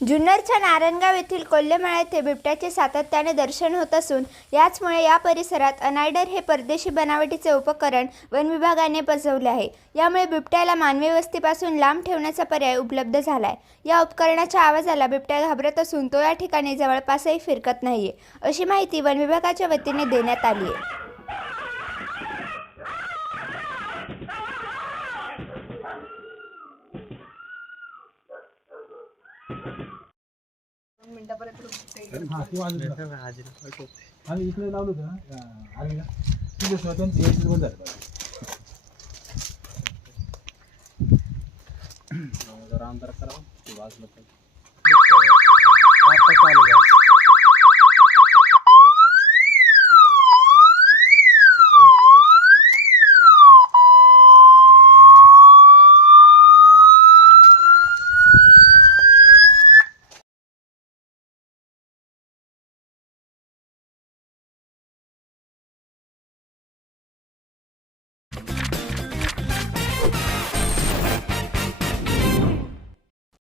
जुन्नरच्या नारायणगाव येथील कोल्हेमाळा येथे बिबट्याचे सातत्याने दर्शन होत असून याचमुळे या परिसरात अनायडर हे परदेशी बनावटीचे उपकरण वन विभागाने बसवले आहे. यामुळे बिबट्याला मानवी वस्तीपासून लांब ठेवण्याचा पर्याय उपलब्ध झाला आहे या उपकरणाच्या आवाजाला बिबट्या घाबरत असून तो या ठिकाणी जवळपासही फिरकत नाहीये अशी माहिती वन विभागाच्या वतीने देण्यात आली आहे. हा तू आलं आम्ही इकडे लावलं होतं ना आर्मीला तुझ्या त्यांचं यायचं बंद झालं. जरा अंतर करा. ते वाजलं चालू